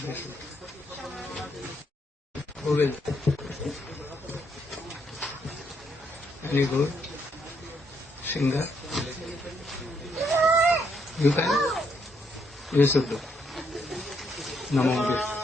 Who will? Any good? Singer? You can? You should do. Namo Buddhaya.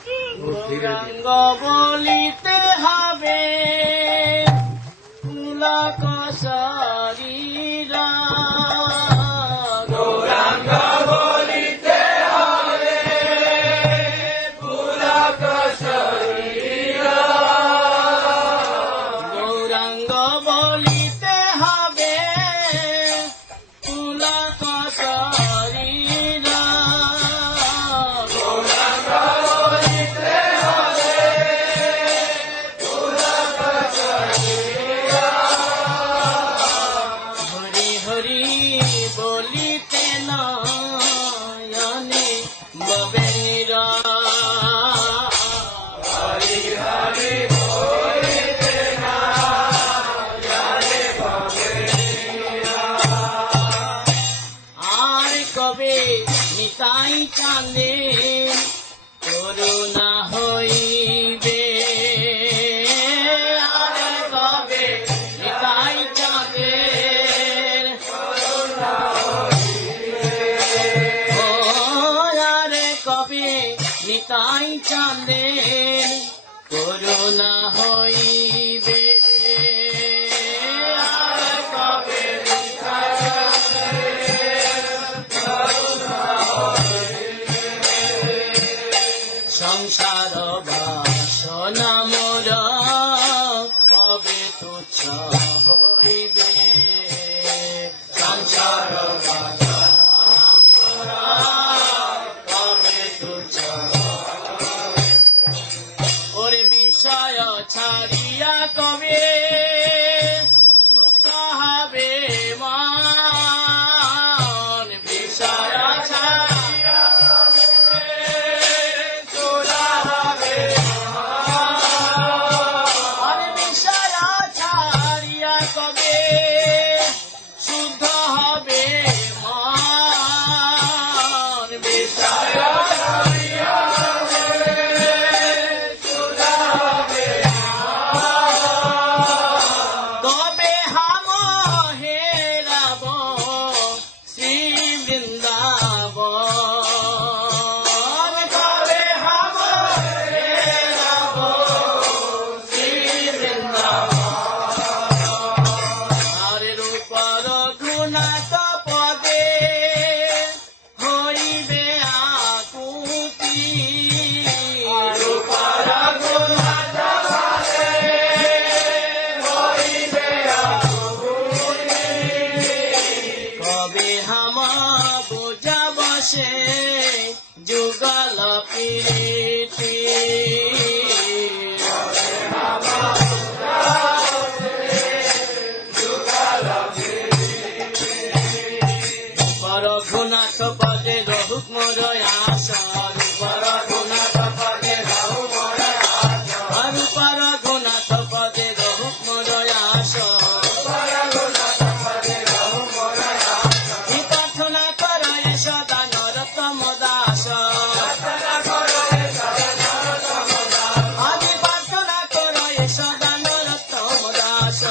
Gauranga বলিতে হবে পুলক শরীরা, গৌরাঙ্গ বলিতে হবে পুলক শরীরা, গৌরাঙ্গ বলিতে হবে পুলক শরীরা, গৌরাঙ্গ বলিতে হবে পুলক শরীরা, হরি হরি বলিতে নয়নে ববেরা, হরি হরি বলিতে নয়নে ববেরা, আর কবে নিতাই চাঁদে করুণা হইবে, আর কবে নিতাই চাঁদে করুণা হইবে, ও আর কবে নিতাই চাঁদে করুণা হইবে, আর কবে নিতাই সংসার বাসনা মোর কবে তুচ্ছ হইবে, সংসার বাসনা মোর কবে তুচ্ছ হইবে, ওরে বিষয় ছাড়িয়া কবে শুদ্ধ হবে মন, বিষয় ছাড়িয়া কবে শুদ্ধ হবে মন, ওরে বিষয় ছাড়িয়া কবে শুদ্ধ হবে মন, বিষয় ছাড়িয়া কবে শুদ্ধ হবে মন, তবে হাম হেরাব শ্রী বৃন্দাবন, তবে হাম হেরাব শ্রী বৃন্দাবন, আর রূপর গুণাত পদে হইবে আকুতি, রূপর গুণাত পদে হইবে আকুতি, কবে হাম কিরীটি রঘুনাথ পদে রহুক মোর আশা রঘুনাথ পদে রহুক মোর আশা রঘুনাথ পদে রহুক মোর আশা প্রার্থনা কর সদা নরতম দাস আদি প্রার্থনা কর সদা নরতম Das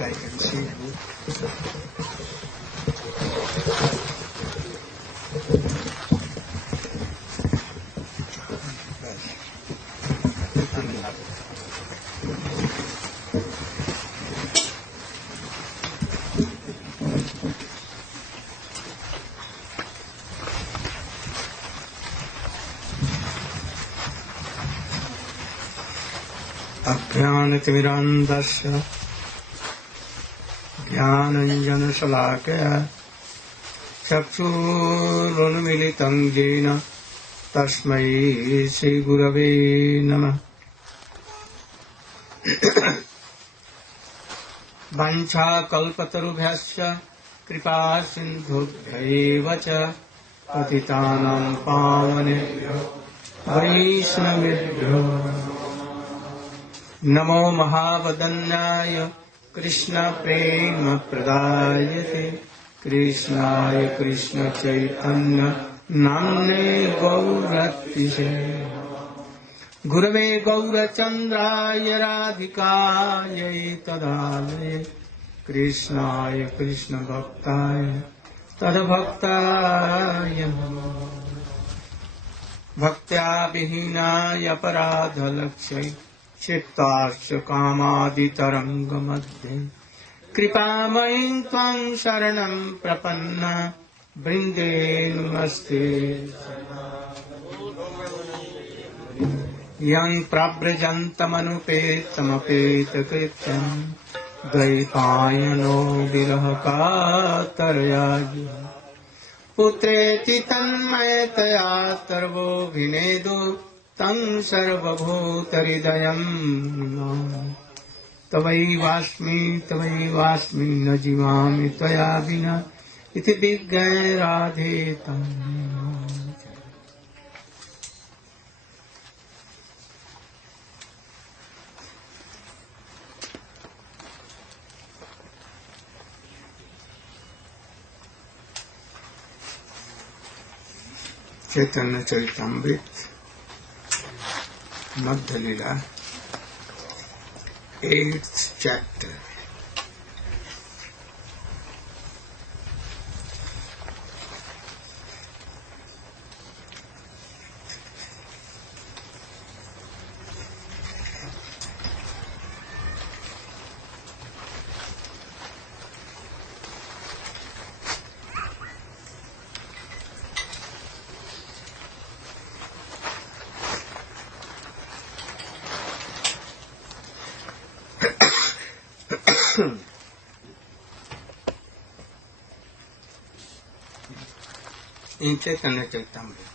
I can see you. अज्ञानतिमिरान्धस्य ज्ञानञ्जनशलाकया चक्षुरुन्मिलितं येन तस्मै श्रीगुरवे नमः। वाञ्छाकल्पतरुभ्यश्च कृपासिन्धुभ्यैव च पतितानां पावनेभ्यो वैष्णवेभ्यो नमो महावदन्याय कृष्णप्रेमप्रदायते कृष्णाय कृष्णचैतन्य नाम्ने गौरतिशे गुरवे गौरचन्द्राय राधिकायै तदालये कृष्णाय कृष्णभक्ताय तद्भक्ताय नमः। भक्त्या विहीनाय अपराधलक्ष्यै चित्ताश्च कामादितरङ्गमध्ये कृपामयीं त्वां शरणं प्रपन्ना वृन्दे नमस्ते। यं प्रव्रजन्तमनुपेतमपेतकृत्यं द्वैपायनो विरहकातरया पुत्रेति तन्मयतया सर्वोऽभिनेदो तं सर्वभूतहृदयं नमामि। तवैवास्मि न जीवामि त्वया विना इति विज्ञाय राधे तं नमामि। चैतन्य चरितामृत मध्य लीला 8th chapter। In Chaitanya Charitamrita,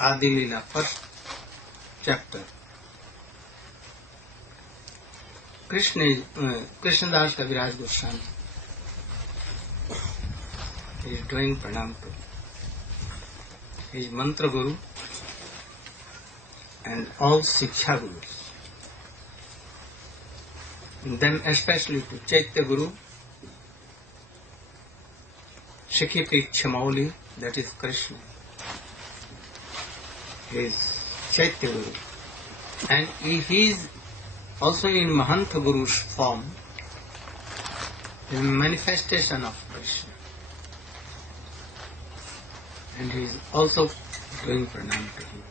Adi Leela, first chapter, Krishnadas Kaviraj Goswami is doing pranam to his mantra guru and all Siksha gurus. and then especially to Chaitya Guru, Shikhipi Chamauli, that is Krishna. He is Chaitya Guru. And he is also in Mahanta Guru's form, a manifestation of Krishna. And he is also doing pranam to him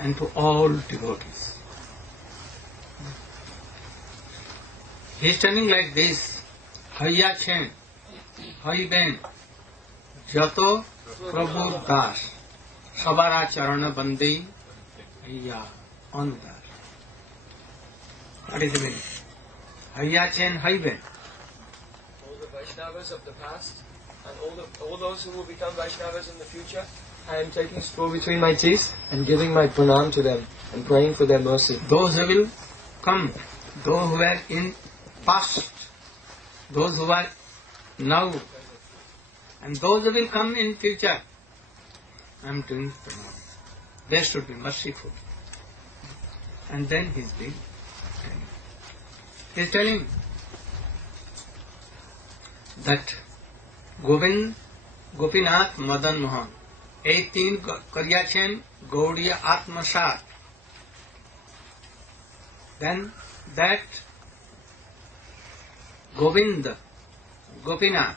and to all devotees. He is telling like this, Haiya Chen, Hai Ben, Jato Prabhu Das, Sabara Charana Bandi, Haiya Anudar. What is the meaning? Haiya Chen, Hai Ben. All the Vaishnavas of the past and all those who will become Vaishnavas in the future, I am taking straw between my teeth and giving my pranam to them and praying for their mercy. Those who will come, those who were in past, those who are now, and those who will come in future, I am doing pranam. They should be merciful. And then he is being telling. He is telling that Govind, Gopinath, Madan Mohan, 18 Karyachen, Gaudiya Atmasat. Then that Govind, Gopinath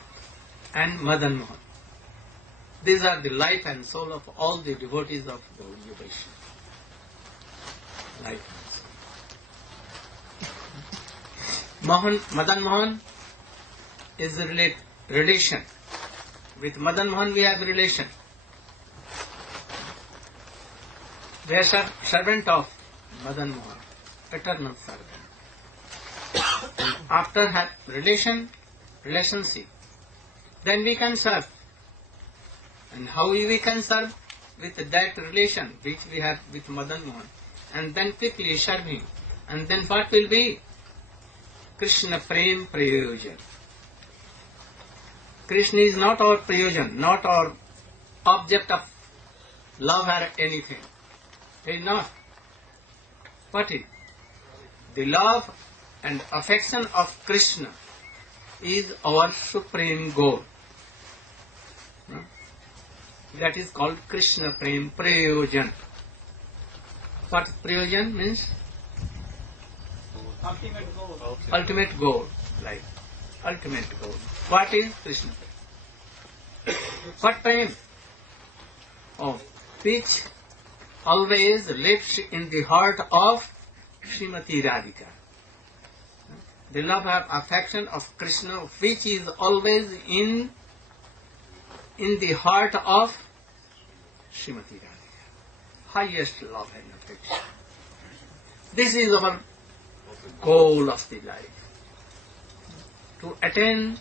and Madan Mohan. These are the life and soul of all the devotees of Gaudiya Vaishnava. Life and soul. Madan Mohan is a relation. With Madan Mohan we have relation. They are servant of Madan Mohan, eternal servant. And after have relationship, then we can serve. And how we can serve? With that relation which we have with Madan Mohan. And then quickly serve him. And then what will be? Krishna Prem Prayojan. Krishna is not our prayojan, not our object of love or anything. He is not. What is? The love and affection of Krishna is our supreme goal. That is called Krishna Prem Prayojan. What Prayojan means? Ultimate goal. Ultimate goal. Like ultimate goal. What is Krishna Prem? What Prem? Oh, which always lives in the heart of Srimati Radhika. The love and affection of Krishna which is always in the heart of Srimati Radhika. Highest love and affection. This is our goal of the life. To attain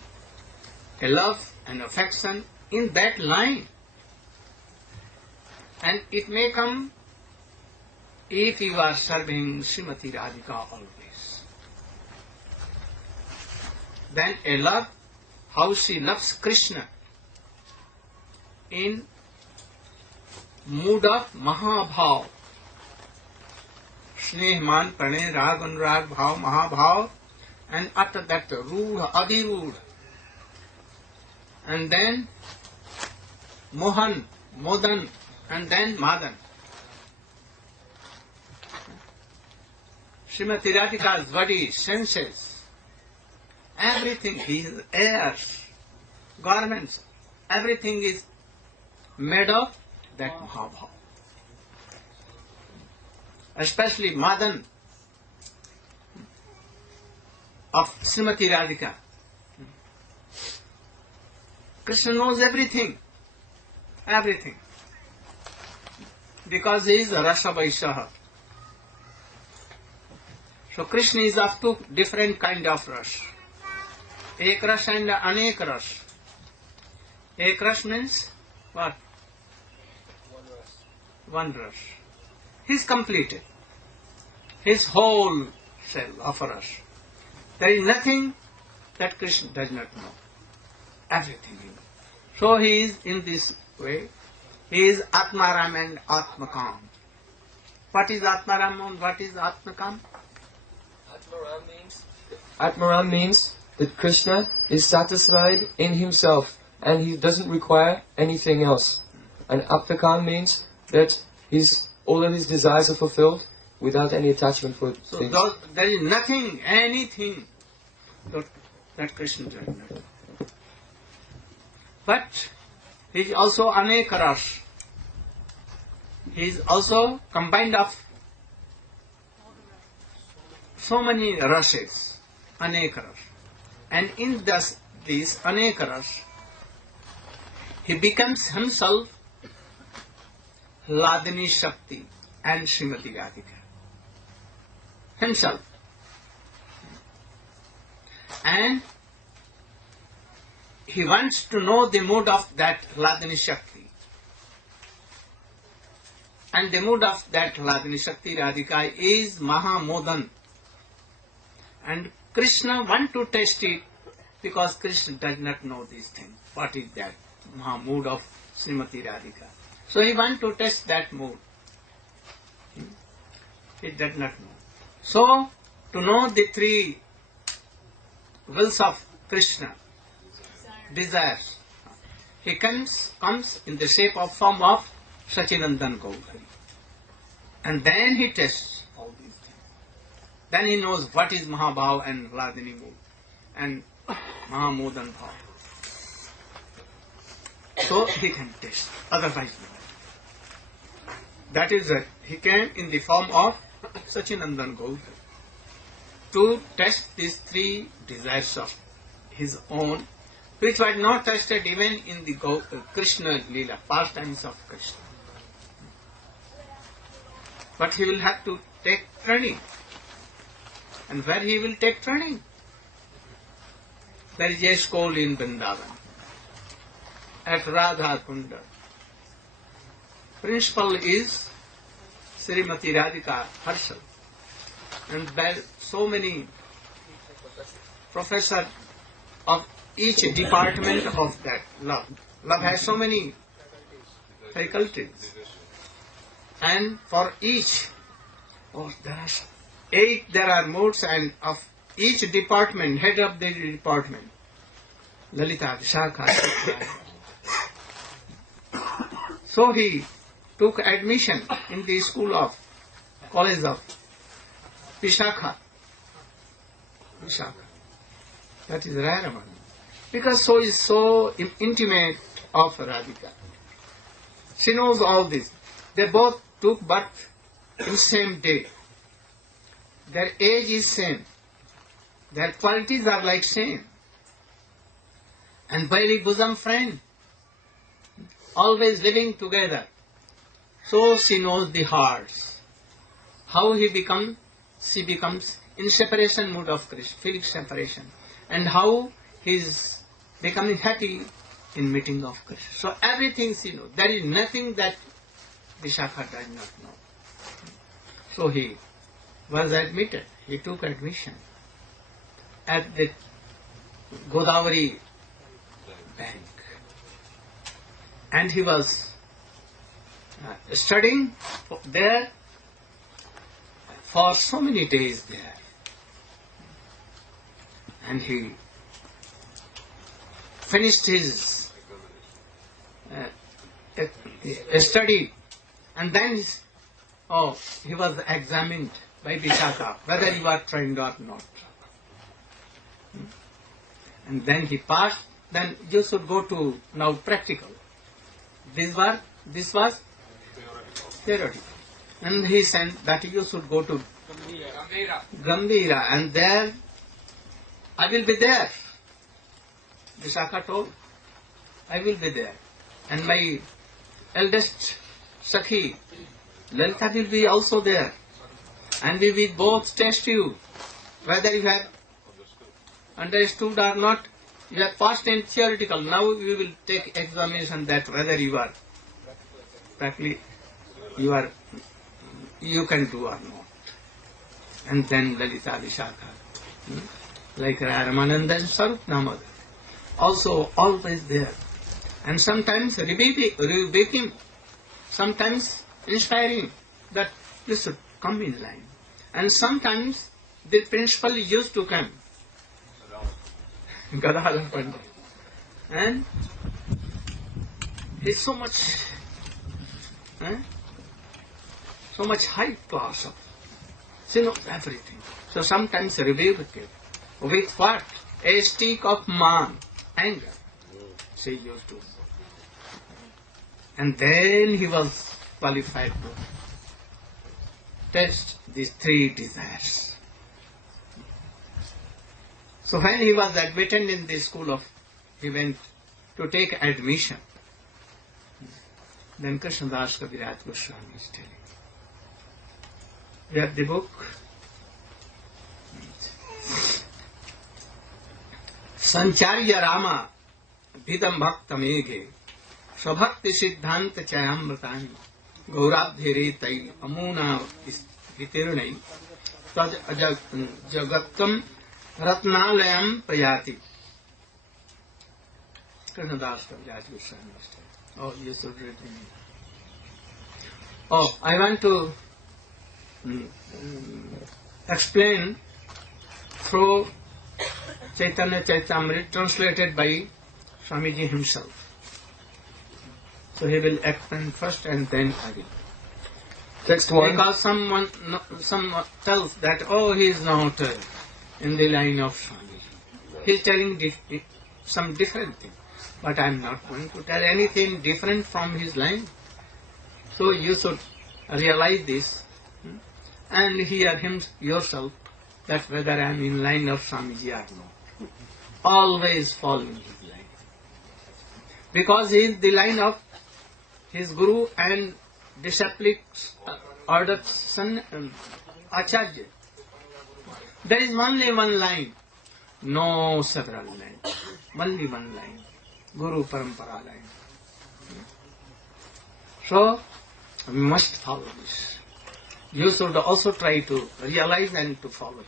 a love and affection in that line. And it may come if you are serving Srimati Radhika always. Then a love, how she loves Krishna in mood of Mahabhav. Sneh, Man, Pranay, Rag, Anurag, Bhav, Mahabhav. And after that, Rudha, Adhirudha. And then Mohan, Modan, and then Madan. Srimati Radhika's body, senses, everything, his airs, garments, everything is made of that Mahabhav. Especially Madan of Srimati Radhika. Krishna knows everything. Everything. Because he is Rasa Vaishaha. So Krishna is of two different kind of ras. Ek ras and anek ras. Ek ras means what? One ras. He is completed. His whole self of ras. There is nothing that Krishna does not know. Everything he knows. So he is in this way. He is Atmaram and Atmakam. What is Atmaram and what is Atmakam? Atmaram means that Krishna is satisfied in himself and he doesn't require anything else. And Aptakam means that all of his desires are fulfilled without any attachment for So things. there is nothing, anything that Krishna does not. But he is also aneka ras. He is also combined of so many rases, aneka ras. And in these aneka ras, he becomes himself Ladini Shakti and Srimati Radhika. Himself. And he wants to know the mood of that Ladini Shakti. And the mood of that Ladini Shakti Radhika is Mahamodan. And Krishna wants to test it because Krishna does not know this thing. What is that mood of Srimati Radhika? So he wants to test that mood. He does not know. So, to know the three wills of Krishna, desires, he comes in the shape of form of Sachinandan Gaudhari. And then he tests all these things. Then he knows what is Mahabhav and Ladini mood and Mahamodan Bhav. So he can test, otherwise no. That is that he came in the form of Sachinandan Gaudhari to test these three desires of his own, which were not tested even in the Krishna Leela, pastimes of Krishna. But he will have to take training. And where he will take training? There is a school in Vrindavan, at Radha Kunda. Principal is Srimati Radhika herself. And there are so many professors of each department of that love. Love has so many faculties. And for each, there are modes, and of each department, head of the department, Lalita, Vishakha. So he took admission in the college of Vishakha. That is Narayana. Because he is so intimate of Radhika. She knows all this. They both took birth in same day. Their age is same. Their qualities are like same. And very bosom friend. Always living together. So she knows the hearts. How she becomes in separation mood of Krishna, feeling separation. And how he is becoming happy in meeting of Krishna. So everything she knows. There is nothing that Vishakha does not know. So he was admitted. He took admission at the Godavari bank. And he was studying there for so many days there. And he finished his study, and then he was examined by Vishakha whether you are trained or not. And then he passed. Then you should go to now practical. This was theoretical. And he said that you should go to Gambhira, and there I will be there. Vishakha told, I will be there. And my eldest Sakhi, Lalita, will be also there. And we will both test you, whether you have understood or not. You have passed in theoretical. Now we will take examination that whether you are practically you can do or not. And then Lalita Vishakha, like Ramananda and Sarup Namad, also always there. And sometimes rebuking, sometimes inspiring that you should come in line. And sometimes the principal used to come. Gadadhar Pandit. And he's so much high class of. She knows everything. So sometimes rebuked him. With what? A stick of man, anger. She used to. And then he was qualified to test these three desires. So when he was admitted in the school he went to take admission. Then Krishnadas Kaviraj Goswami is telling. You have the book? Sancharya Rama Vidam Bhakta Meghe Svabhakti Siddhanta Chayamratani Gaurabdhire Tai Amuna Vitirnai Taj Jagatam Ratnalayam Payati. Krishnadas Kaviraj Goswami is telling. Oh, you should read it. Oh, I want to explain through Chaitanya Charitamrita translated by Swamiji himself. So he will explain first and then I will. Text 1. Because someone tells that, oh, he is not in the line of Swami. He is telling some different thing. But I am not going to tell anything different from his line. So you should realize this and hear him yourself that whether I am in line of Swamiji or not. Always following his line. Because he is the line of his Guru and disciples ordered son Acharya. There is only one line, no several lines. Only one line. Guru Parampara line. So, we must follow this. You should also try to realize and to follow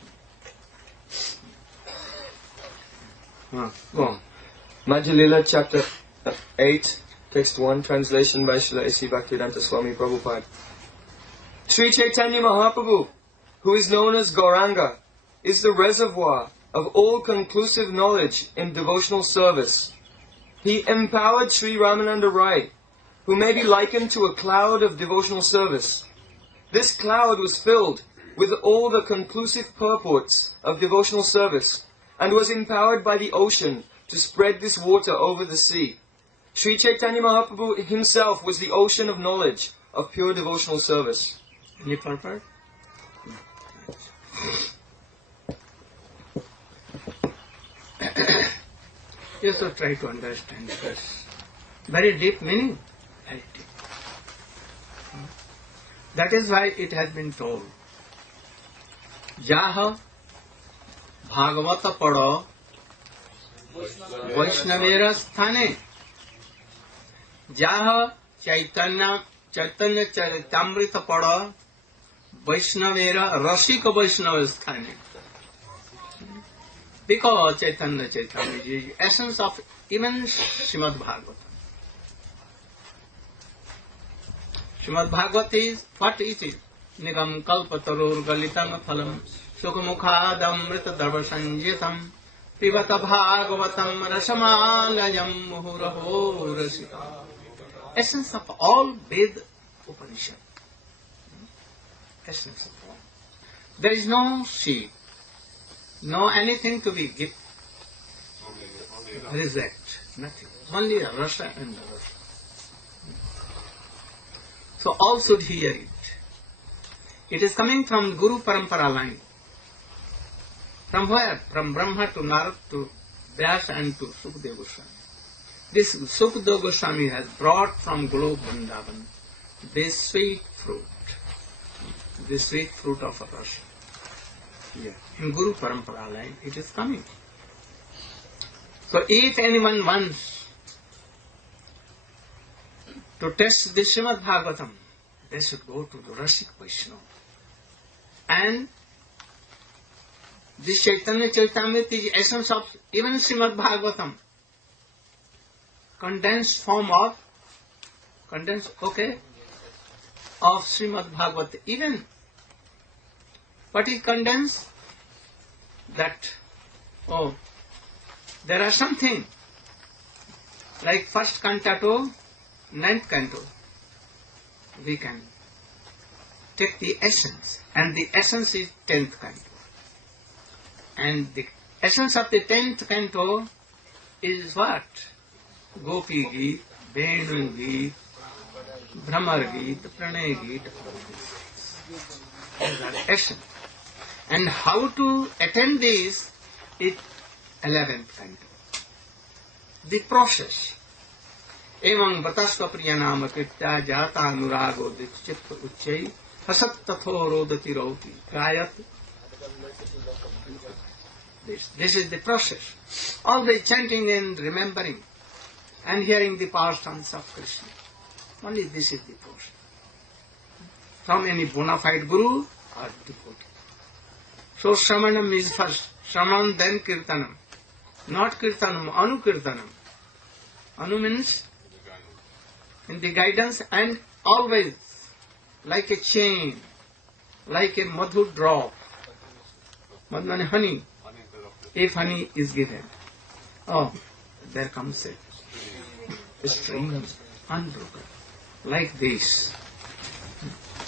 him. Go on. Majjhila chapter 8, text 1, translation by Srila A.C. Bhaktivedanta Swami Prabhupada. Sri Chaitanya Mahaprabhu, who is known as Gauranga, is the reservoir of all conclusive knowledge in devotional service. He empowered Sri Ramananda Rai, who may be likened to a cloud of devotional service. This cloud was filled with all the conclusive purports of devotional service and was empowered by the ocean to spread this water over the sea. Sri Chaitanya Mahaprabhu himself was the ocean of knowledge of pure devotional service. Any purport? You should try to understand this. Very deep meaning. Very deep. That is why it has been told. Jaha Bhagavata Pada Vaishnavera Sthane Jaha Chaitanya Charitamrita Pada Vaishnavera Rasika Vaishnava Sthane. Because Chaitanya Charitamrita is the essence of even Srimad Bhagavatam. Srimad Bhagavatam is what it is. Nigam kalpatarur galitam phalam sukmukhadamrita darvasanjitam pivata bhagavatam rasamalayam muhuraho rasita. Essence of all Ved Upanishad. Essence of all. There is no seed. No anything to be given. Reject. Nothing. Only a rasa and a rasa. So all should hear it. It is coming from Guru Parampara line. From where? From Brahma to Narad to Vyasa and to Sukadeva Goswami. This Sukadeva Goswami has brought from Goloka Vrindavan this sweet fruit. The sweet fruit of a rasa. Yeah. In Guru Parampara line, it is coming. So if anyone wants to test the Srimad Bhagavatam, they should go to the Rasik Vaishnava. And this Chaitanya Charitamrita is the essence of even Srimad Bhagavatam. Condensed form of Srimad Bhagavatam. Even what is condensed? that, oh, there are something like first cantato, ninth canto. We can take the essence, and the essence is 10th canto. And the essence of the 10th canto is what? Gopi Geet, Venu Geet, Brahmar Geet, Pranay Geet. These are essence. And how to attain this is 11th canto. The process. Evam vatasva priya nama kirtya jata anurago dikshit uchchai hasat tatho rodati rauti kayat. This is the process. Always chanting and remembering and hearing the pastimes of Krishna. Only this is the process. From any bona fide guru or devotee. So Shramanam is first. Shraman, then Kirtanam. Not Kirtanam, Anu Kirtanam. Anu means in the guidance, and always like a chain, like a madhu drop. Madhu means honey. If honey is given, oh, there comes a stream unbroken, like this.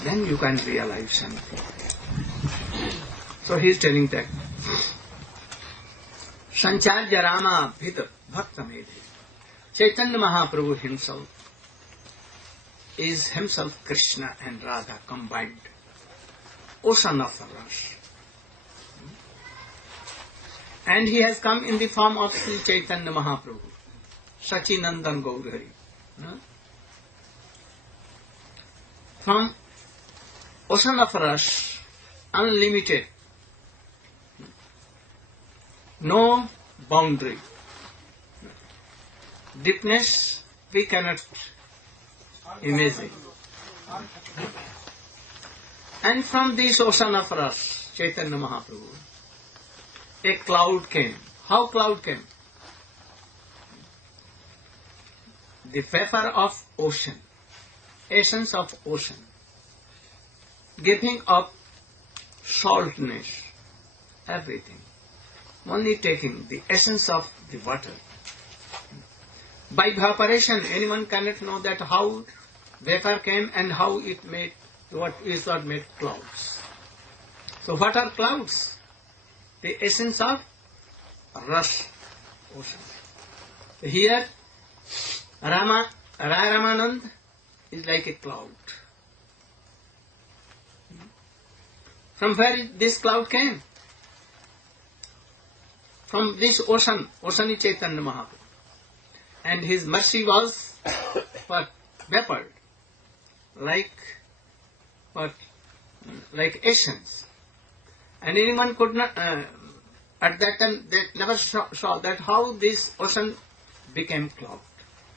Then you can realize something. So he is telling that Sancharya Rama Bhita Bhakta Medhe. Chaitanya Mahaprabhu himself is himself Krishna and Radha combined. Ocean of rasa. And he has come in the form of Sri Chaitanya Mahaprabhu, Sachinandan Gaurhari. From ocean of rasa, unlimited, no boundary. Deepness we cannot imagine. And from this ocean of rasa, Chaitanya Mahaprabhu, a cloud came. How cloud came? The vapor of ocean, essence of ocean, giving up saltness, everything. Only taking the essence of the water. By evaporation, anyone cannot know that how vapor came and how it made, what made clouds. So what are clouds? The essence of rasa, ocean. Here, Raya Ramanand is like a cloud. From where this cloud came? From this ocean is Chaitanya Mahaprabhu. And his mercy was vapored, like essence. And anyone could not, at that time, they never saw that how this ocean became cloud.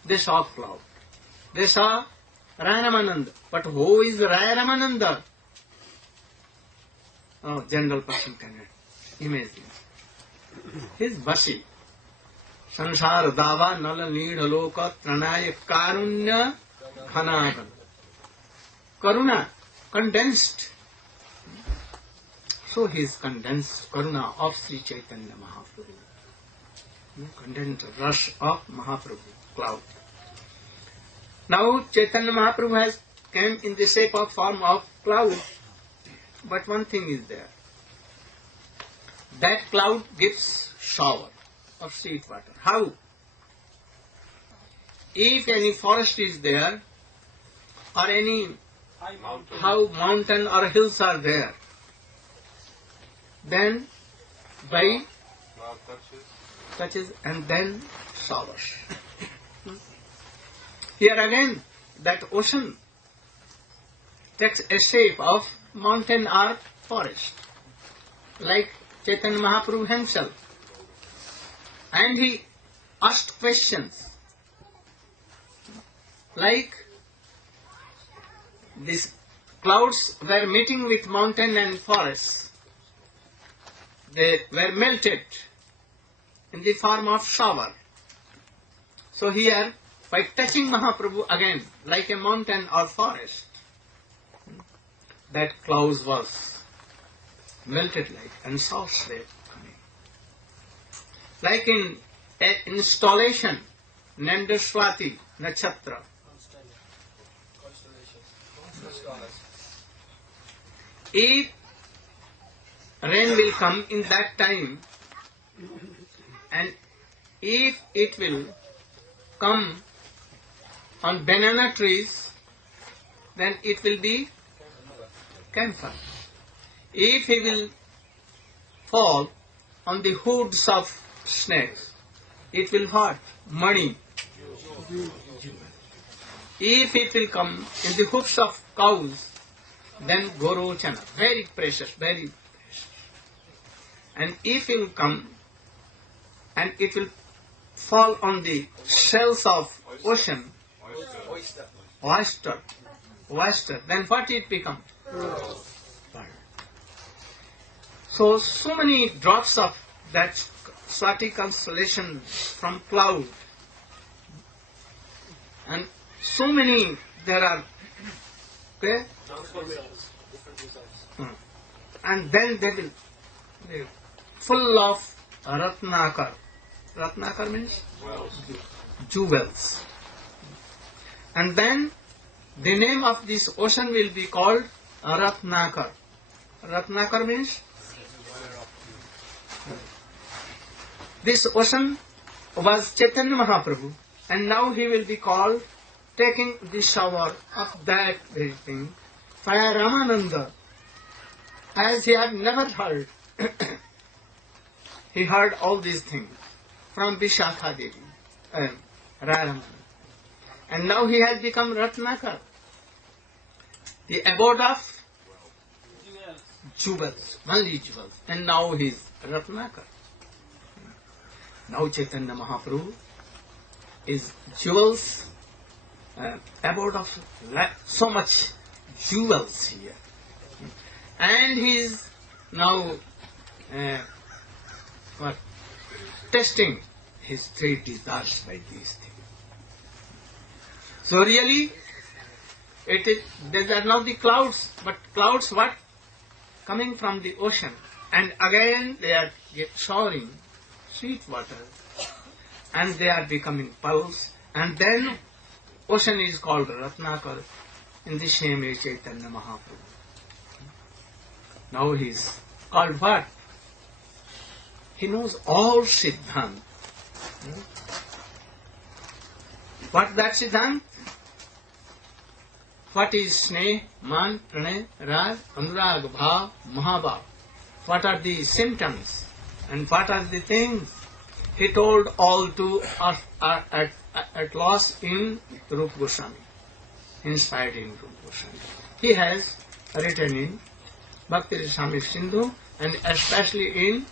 They saw cloud. They saw Raya Ramananda. But who is Raya Ramananda? Oh, general person cannot imagine. His mercy. Sansar dava nala needha loka tranaya karunya khanagan. Karuna, condensed. So his condensed karuna of Sri Chaitanya Mahaprabhu. Condensed rush of Mahaprabhu, cloud. Now Chaitanya Mahaprabhu has came in the shape of form of cloud. But one thing is there. That cloud gives shower of sweet water. How? If any forest is there, or any mountain or hills are there, then by touches and then showers. Here again, that ocean takes a shape of mountain or forest, like Chaitanya Mahaprabhu himself. And he asked questions, like these clouds were meeting with mountain and forest. They were melted in the form of shower. So here, by touching Mahaprabhu again, like a mountain or forest, that clouds was melted like, and sauce were coming. like in an installation named Swati Nakshatra. If rain will come in that time, and if it will come on banana trees, then it will be camphor. If it will fall on the hoods of snakes, it will what? Money. If it will come in the hoofs of cows, then Gorochana, very precious, very precious. And if it will come and it will fall on the shells of ocean, oyster, then what it become? Pearl. So many drops of that Swati constellation from cloud, and so many there are, okay? And then they will full of Ratnakar. Ratnakar means jewels. And then the name of this ocean will be called Ratnakar. Ratnakar means this ocean was Chaitanya Mahaprabhu, and now he will be called, taking the shower of that very thing, Fire Ramananda, as he had never heard. He heard all these things from Vishakha Devi, Ramananda. And now he has become Ratnakar, the abode of jewels, only jewels. And now he is Ratnakar. Now Chaitanya Mahaprabhu is jewels, abode of so much jewels here. And he is now testing his three desires by these things. So really, these are not the clouds, but clouds what? Coming from the ocean. And again they are showering sweet water, and they are becoming pearls, and then ocean is called Ratnakar in the same way Chaitanya Mahaprabhu. Now he is called what? He knows all Siddhant. What that Siddhant? What is Sneh, Man, Pranay, Rag, Anurag, Bhav, Mahabhav? What are the symptoms? And what are the things? He told all to us at last in Rupa Goswami, inspired in Rupa Goswami. He has written in Bhakti Rasamrita Sindhu, and especially in,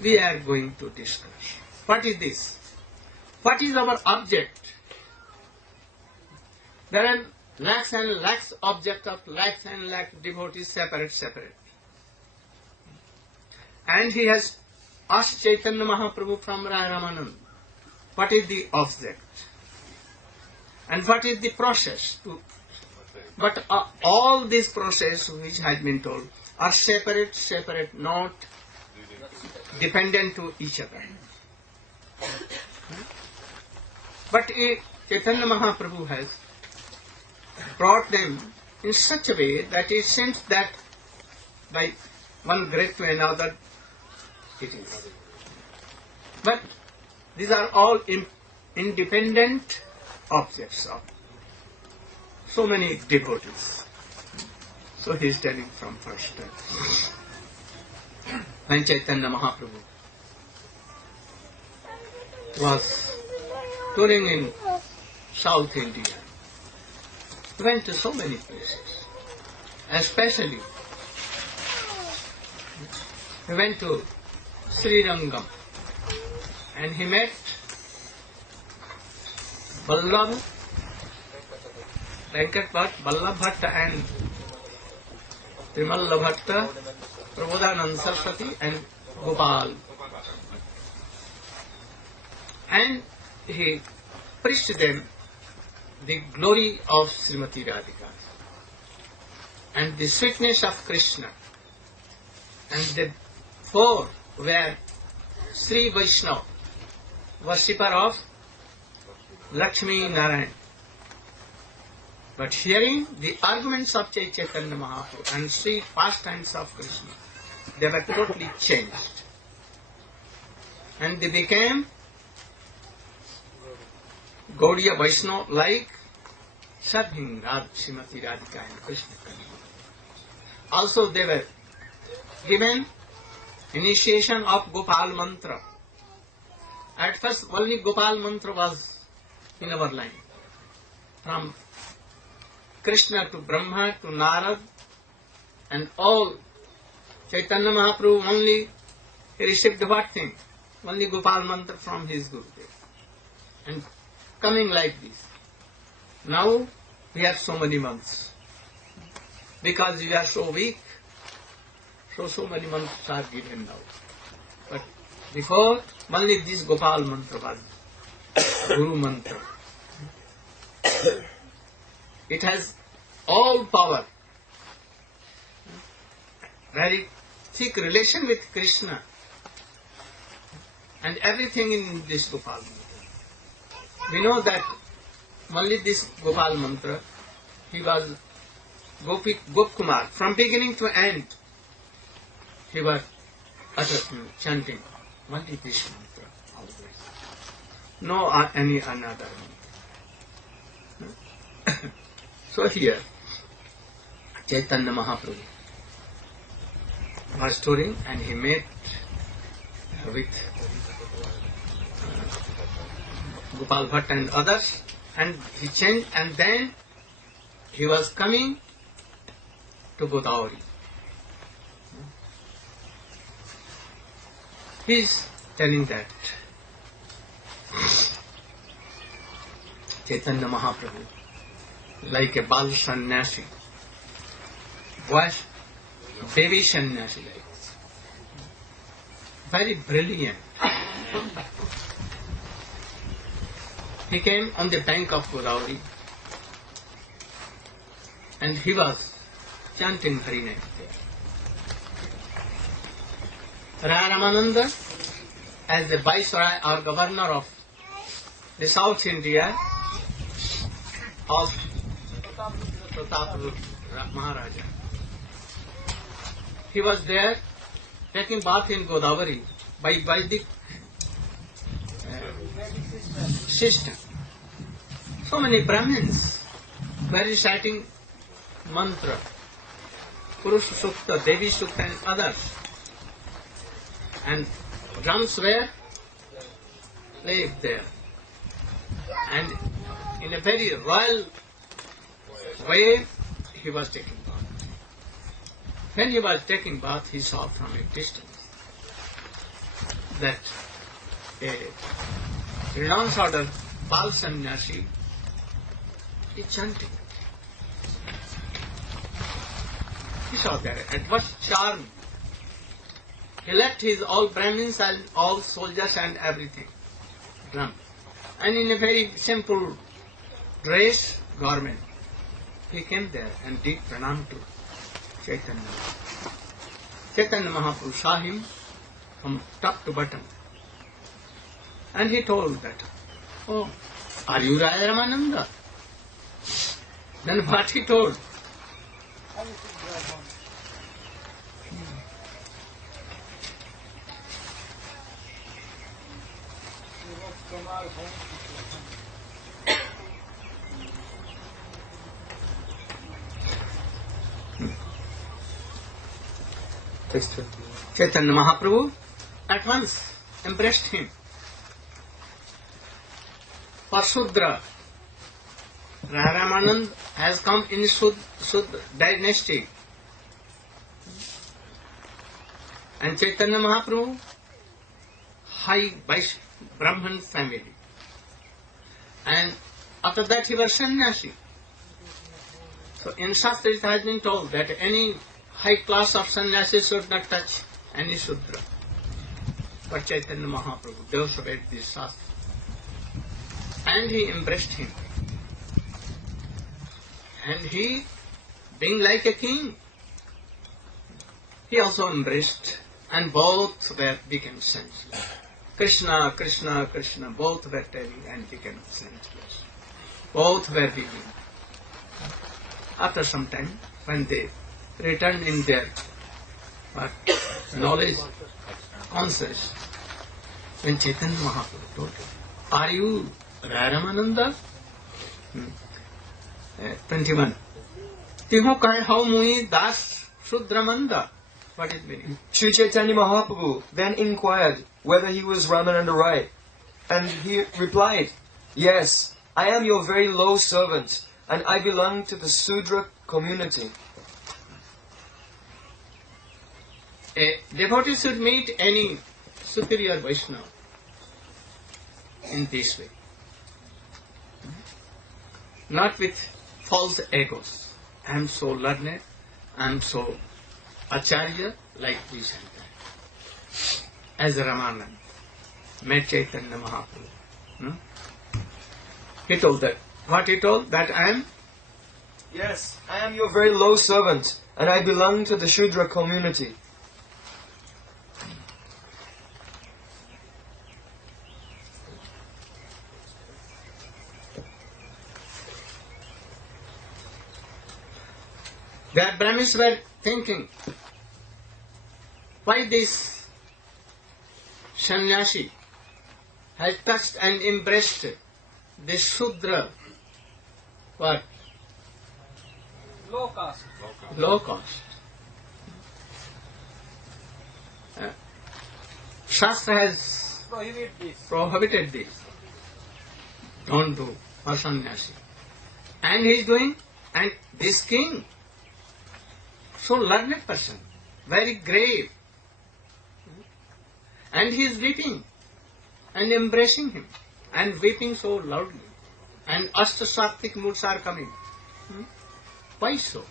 we are going to discuss. What is this? What is our object? There are lakhs and lakhs object of lakhs and lakhs devotees separate. And he has asked Chaitanya Mahaprabhu from Ramananda, what is the object? And what is the process? But all this process which has been told are separate, not dependent to each other. But Chaitanya Mahaprabhu has brought them in such a way that it seems that by one grade to another it is. But these are all independent objects of so many devotees. So he is telling from first time. When Chaitanya Mahaprabhu was touring in South India, he went to so many places. Especially, he went to Sri Rangam, and he met Vallabh, Venkat Bhatt, Vallabh Bhatt and Trimalla Bhatta, Prabodhanand Saraswati and Gopal. And he preached them the glory of Srimati Radhika and the sweetness of Krishna and the four were Sri Vaishnava, worshipper of Lakshmi Narayana. But hearing the arguments of Chaitanya Mahaprabhu and sweet pastimes of Krishna, they were totally changed. And they became Gaudiya Vaishnava like serving Srimati Radhika and Krishna. Also they were given initiation of Gopal Mantra. At first only Gopal Mantra was in our line. From Krishna to Brahma to Narad and all. Chaitanya Mahaprabhu only he received what thing? Only Gopal Mantra from his Gurudev. And coming like this. Now we have so many months. Because we are so weak, so many mantras are given now. But before, only this Gopal Mantra was Guru Mantra. It has all power. Very thick relation with Krishna. And everything in this Gopal Mantra. We know that only this Gopal Mantra, he was Gop Kumar. From beginning to end, he was chanting only this mantra always. No any another mantra. So here, Chaitanya Mahaprabhu was touring and he met with Gopal Bhatt and others, and he changed, and then he was coming to Godavari. He is telling that Chaitanya Mahaprabhu, like a Bal Sannyasi, was baby sannyasi like, very brilliant. He came on the bank of Godavari and he was chanting Harinam there. Ramananda, as the Viceroy or Governor of the South India of Pratap Maharaja, he was there taking bath in Godavari by Vedic system. So many Brahmins were reciting mantra, Purusha Sukta, Devi Sukta and others. And drums were played there. And in a very royal way, he was taking bath. When he was taking bath, he saw from a distance that a renounced order Bal Sannyasi is chanting. He saw that, and what charm! He left his all Brahmins and all soldiers and everything, drum, and in a very simple dress, garment, he came there and did pranam to Chaitanya. Chaitanya Mahaprabhu saw him from top to bottom, and he told that, "Oh, are you Radha Ramananda?" Then what he told? Chaitanya Mahaprabhu at once embraced him. For Sudra, Ramanand has come in Sudra dynasty. And Chaitanya Mahaprabhu, high Brahman family. And after that he was sannyasi. So in Shastra it has been told that any high class of sannyasi should not touch any Sudra. But Chaitanya Mahaprabhu disobeyed this Shastra. And he embraced him. And he, being like a king, he also embraced and both became senseless. Krishna, Krishna, Krishna, both were telling and became senseless. Both were weeping. After some time, when they returned in their knowledge, conscious, when Chaitanya Mahaprabhu told them, "Are you Ramananda?" 21. Tiho kahe how mui das Shudramanda. What is meaning? Sri Chaitanya Mahaprabhu then inquired whether he was Ramananda Rai, and he replied, "Yes, I am your very low servant, and I belong to the Sudra community." A devotee should meet any superior Vaishnava in this way, not with false egos. I am so learned, I am so acharya, like this and that. As Ramananda met Chaitanya Mahaprabhu. He told that. What he told? That I am? Yes, I am your very low servant, and I belong to the Shudra community. The Brahmins were thinking, why this sannyasi has touched and embraced this Shudra, what? Low caste. Low caste. Shastra has prohibited this. Don't do for sannyasi. And he is doing, and this king, so learned person, very grave, and he is weeping and embracing him and weeping so loudly, and Ashtasattvik moods are coming. Why so?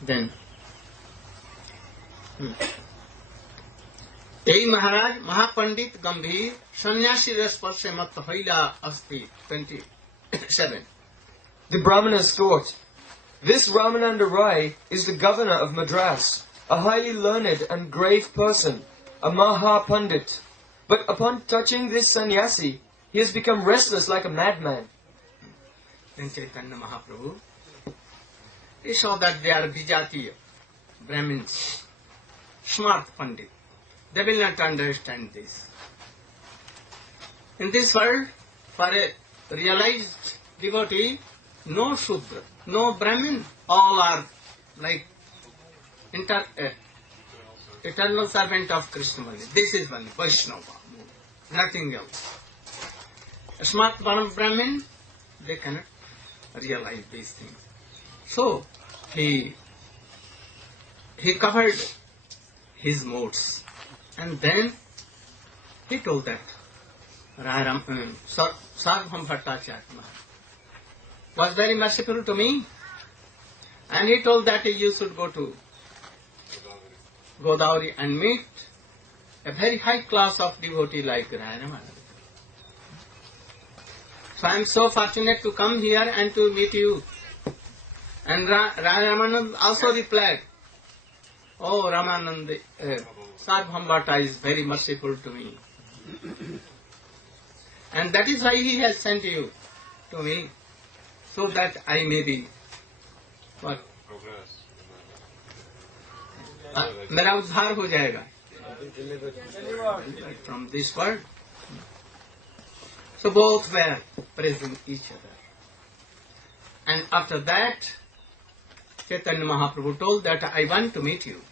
Then, Ei Maharaj Mahapandit Gambhir Sannyasi Raspasya Mat Haila Asti 27. The Brahmanas thought, "This Ramananda Rai is the governor of Madras, a highly learned and grave person, a Mahapandit. But upon touching this sannyasi, he has become restless like a madman." Then Chaitanya Mahaprabhu, he saw that they are Vijatiya, Brahmins, smart Pandit. They will not understand this. In this world, for a realized devotee, no Shudra, no Brahmin, all are like eternal servant of Krishna. This is one Vaishnava, nothing else. A smart Brahmin, they cannot realize these things. So he covered his modes, and then he told that Sarvabhauma Bhattacharya was very merciful to me, and he told that you should go to Godavari and meet a very high class of devotee like Narayana. So I am so fortunate to come here and to meet you. And Ramananda also replied, "Oh Ramananda, Sarvabhauma Bhatta is very merciful to me. And that is why he has sent you to me, so that I may be what? मेरा उद्धार हो जाएगा from this world." So both were praising each other. And after that, Chaitanya Mahaprabhu told that I want to meet you.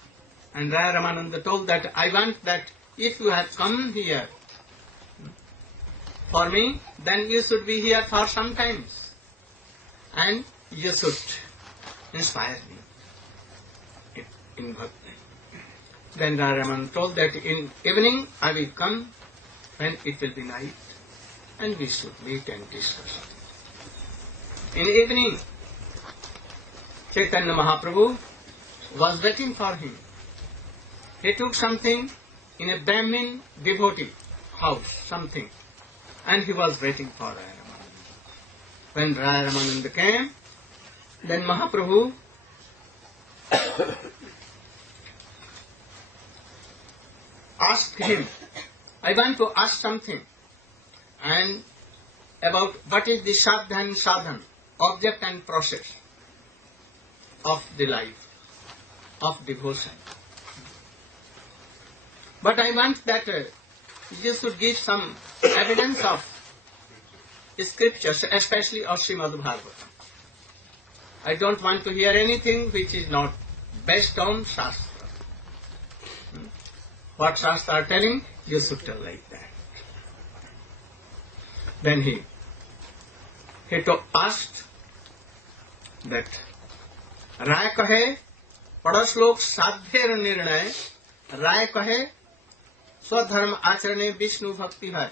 And Raya Ramananda told that I want that if you have come here for me, then you should be here for some times. And you should inspire me in bhakti. Then Raya Ramananda told that in evening I will come when it will be night, and we should meet and discuss. In evening, Chaitanya Mahaprabhu was waiting for him. He took something in a Brahmin devotee house, something, and he was waiting for Raya Ramananda. When Raya Ramananda came, then Mahaprabhu asked him, I want to ask something, and about what is the sadhana and sadhan, object and process of the life, of devotion. But I want that you should give some evidence of scriptures, especially of Srimad Bhagavatam. I don't want to hear anything which is not based on Shastra. What Shastra are telling, you should tell like that. Then he asked that राय कहे पड़ोश्लोक साध्य निर्णय राय कहे स्वधर्म आचरणे विष्णु भक्ति है.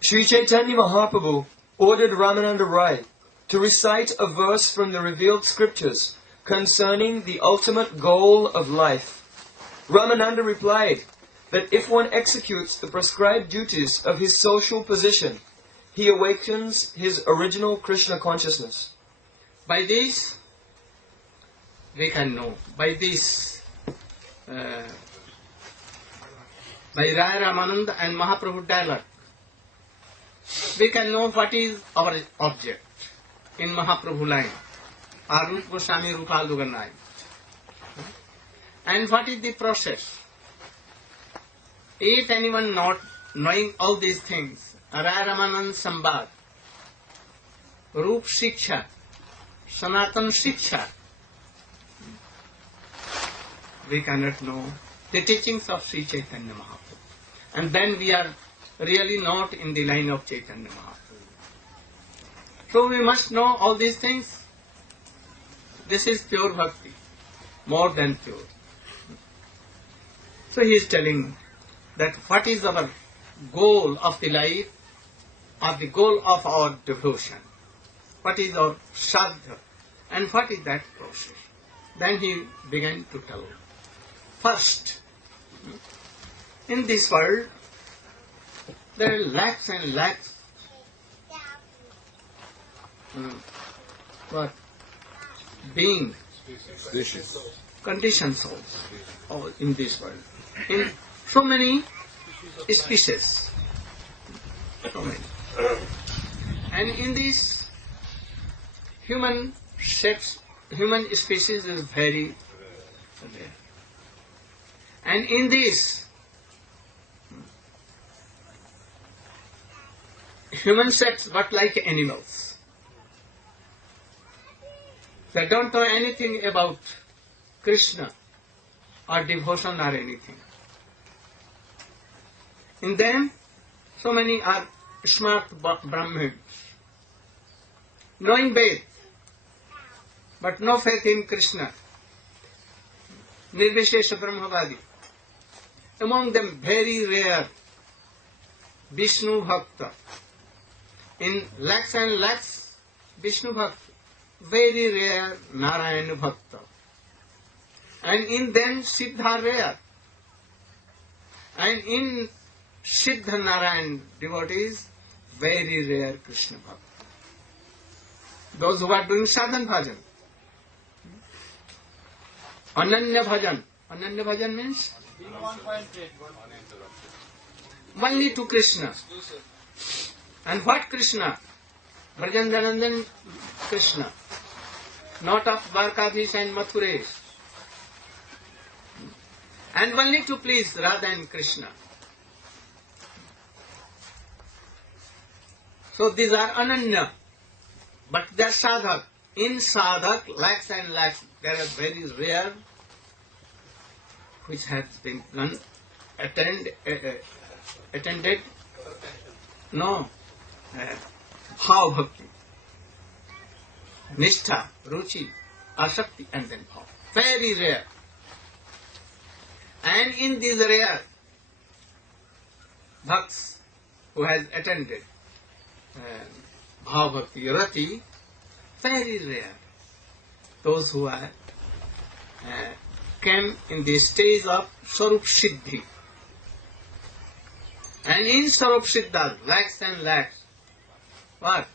Sri Chaitanya Mahaprabhu ordered Ramananda Rai to recite a verse from the revealed scriptures concerning the ultimate goal of life. Ramananda replied that if one executes the prescribed duties of his social position, he awakens his original Krishna consciousness. By this, we can know. By this, by Raya Ramananda and Mahaprabhu dialogue, we can know what is our object in Mahaprabhu line, Arup Goswami Rupaluganai, and what is the process. If anyone not knowing all these things, Raya Ramananda Sambad, Rup Shiksha, Sanatan Shiksha, we cannot know the teachings of Sri Chaitanya Mahaprabhu. And then we are really not in the line of Chaitanya Mahaprabhu. So we must know all these things. This is pure bhakti, more than pure. So he is telling that what is our goal of the life, or the goal of our devotion. What is our sadhana, and what is that process. Then he began to tell. First, in this world, there are lakhs and lakhs being conditioned souls all in this world. In so many species. So many. And in this human species is very rare. And in this human sex, but like animals. They don't know anything about Krishna or devotion or anything. In them, so many are smart Brahmins, knowing Ved, but no faith in Krishna. Nirvishesha Brahmavadi. Among them, very rare Vishnu Bhakta. In lakhs and lakhs, Vishnu Bhakta. Very rare Narayana Bhakta. And in them, Siddha rare. And in Siddha Narayan devotees, very rare Krishna Bhakta. Those who are doing sadhan bhajan. Ananya bhajan. Ananya bhajan means? Only to Krishna. And what Krishna? Brajandanandan Krishna. Not of Dwarkadhish and Mathuresh. And only to please Radha and Krishna. So these are Ananya. But they are sadhak. In sadhak, lakhs and lakhs, there are very rare which has been done, attended, no, bhav bhakti, nishtha, ruchi, asakti, and then bhav. Very rare. And in these rare bhakts who has attended bhav bhakti, rati, very rare. Those who are came in the stage of Sarup Siddhi. And in Sarup Siddha, lakhs and lakhs. What?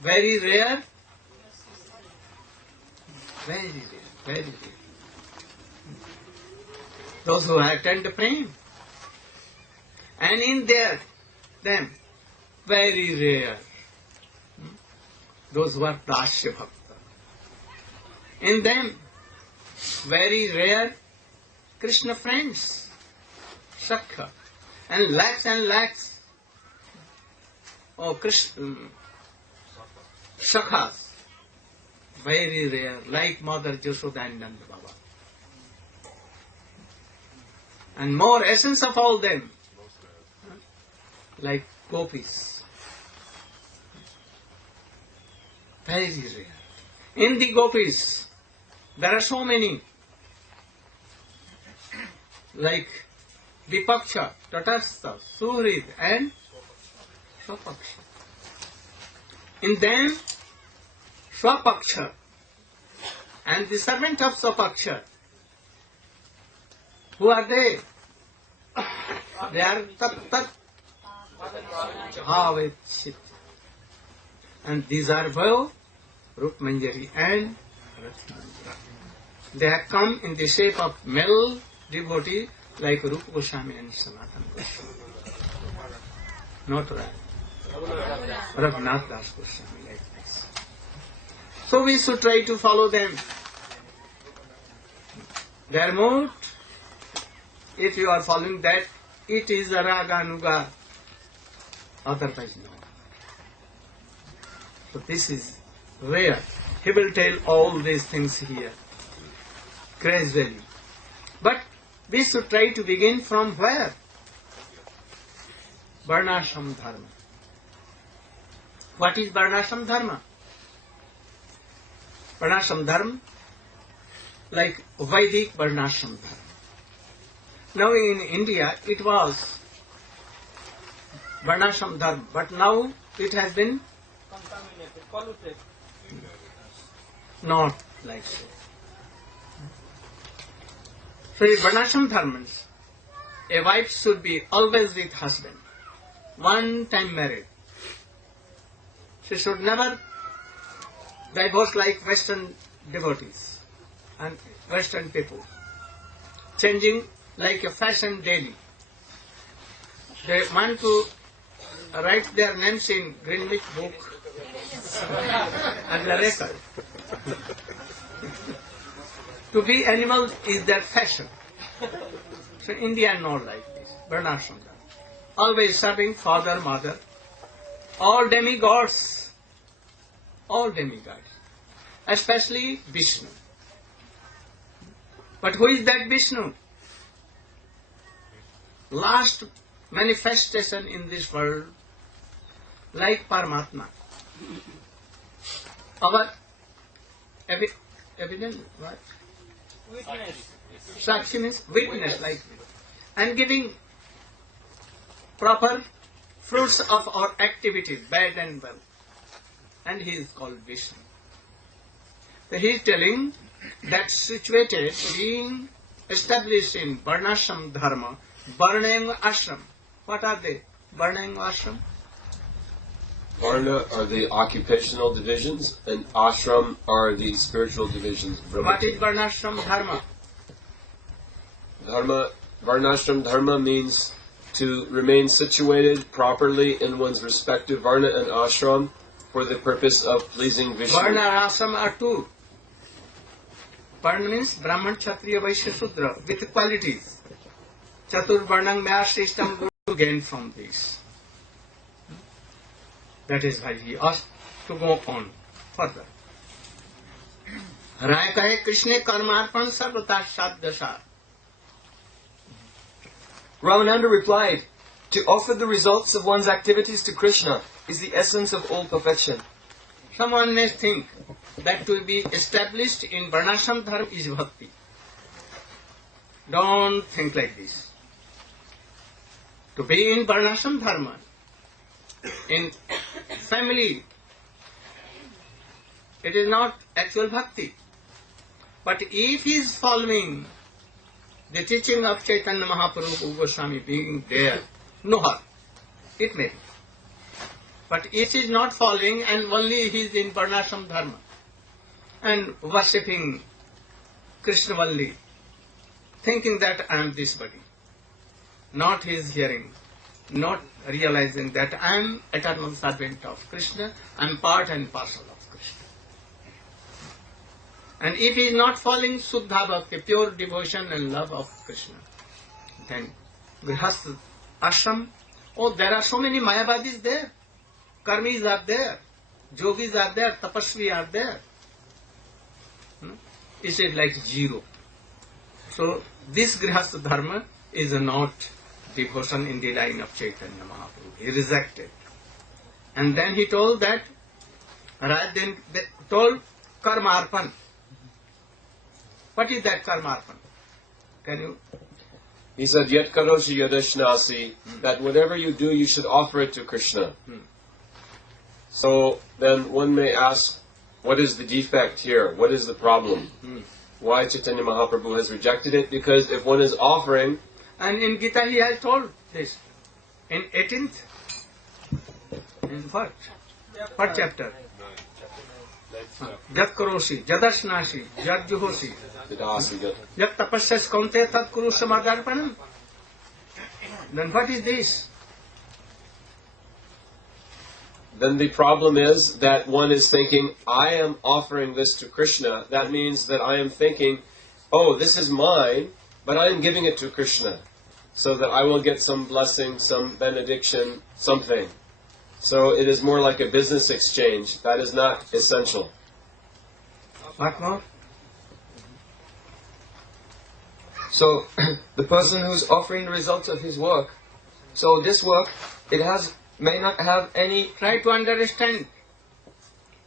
Very rare? Very rare. Very rare. Those who attend praying. And in them, very rare. Those who are Dasya Bhakta. In them, very rare Krishna friends, Sakha, and lakhs of Krishna Sakhas, very rare, like Mother Jashoda and Nanda Baba. And more essence of all them, like gopis, very rare. In the gopis, there are so many, like Vipaksha, Tatastha, Suhrid and Swapaksha. In them, Swapaksha and the servant of Swapaksha, who are they? They are Tat Bhavechit. And these are Bhav, Rup Manjari and Ratnandra. They have come in the shape of male devotee like Rupa Goswami and Sanatana Goswami. Not Raghunath Das Goswami like this. So we should try to follow them. Their mood, if you are following that, it is a Raga Nuga, otherwise no. So this is rare. He will tell all these things here, gradually. But we should try to begin from where? Varnashram Dharma. What is Varnashram Dharma? Varnashram Dharma, like Vedic Varnashram Dharma. Now in India it was Varnashram Dharma, but now it has been contaminated, polluted. Not like so. So in Varnashram Dharmas, a wife should be always with husband, one time married. She should never divorce like Western devotees and Western people, changing like a fashion daily. They want to write their names in Greenwich book and the record. To be animal is their fashion. So India not like this. Varnashram. Always serving father, mother, all demigods, especially Vishnu. But who is that Vishnu? Last manifestation in this world, like Paramatma. Our evidence, what? Witness. Sakshi means witness, like, and giving proper fruits of our activities, bad and well. And he is called Vishnu. So he is telling that situated, being established in Varnashram Dharma, Varnayanga Ashram. What are they? Varnayanga Ashram? Varna are the occupational divisions, and ashram are the spiritual divisions. What is Varnashram Dharma? Varnashram Dharma means to remain situated properly in one's respective Varna and ashram for the purpose of pleasing Vishnu. Varna and ashram are two. Varna means Brahman, Kshatriya, Vaishya, Shudra with qualities. Chatur Varnang Maya system to gain from this. That is why he asked to go on further. Raya kahe Krishna karmarpan sarvata sadhasa. Ramananda replied, to offer the results of one's activities to Krishna is the essence of all perfection. Someone may think that to be established in Varnashram Dharma is bhakti. Don't think like this. To be in Varnashram Dharma, in family, it is not actual bhakti. But if he is following the teaching of Chaitanya Mahaprabhu Goswami being there, no harm. It may be. But if he is not following and only he is in Varnashram Dharma and worshipping Krishna only, thinking that I am this body, not his hearing, not realizing that I am eternal servant of Krishna, I am part and parcel of Krishna. And if he is not following Suddha Bhakti, pure devotion and love of Krishna, then Grihastha ashram, oh, there are so many Mayavadis there, Karmis are there, Yogis are there, Tapasvi are there. It is like zero. So this Grihastha Dharma is not devotion in the line of Chaitanya Mahaprabhu. He rejected. And then he told that, rather than told Karmarpan. What is that Karmarpan? Can you? He said, Yet karoshi yadashnasi, that whatever you do, you should offer it to Krishna. So then one may ask, what is the defect here? What is the problem? Why Chaitanya Mahaprabhu has rejected it? Because if one is offering, and in Gita he has told this. In 18th, in what chapter? Jat karoshi, jadashnashi, jat juhosi, jat tapasyas kaunte tat kuru samadharpanam. Then what is this? then the problem is that one is thinking, I am offering this to Krishna. That means that I am thinking, oh, this is mine, but I am giving it to Krishna, so that I will get some blessing, some benediction, something. So it is more like a business exchange. That is not essential. What more? So the person who's offering the results of his work, so this work, may not have any... Try to understand,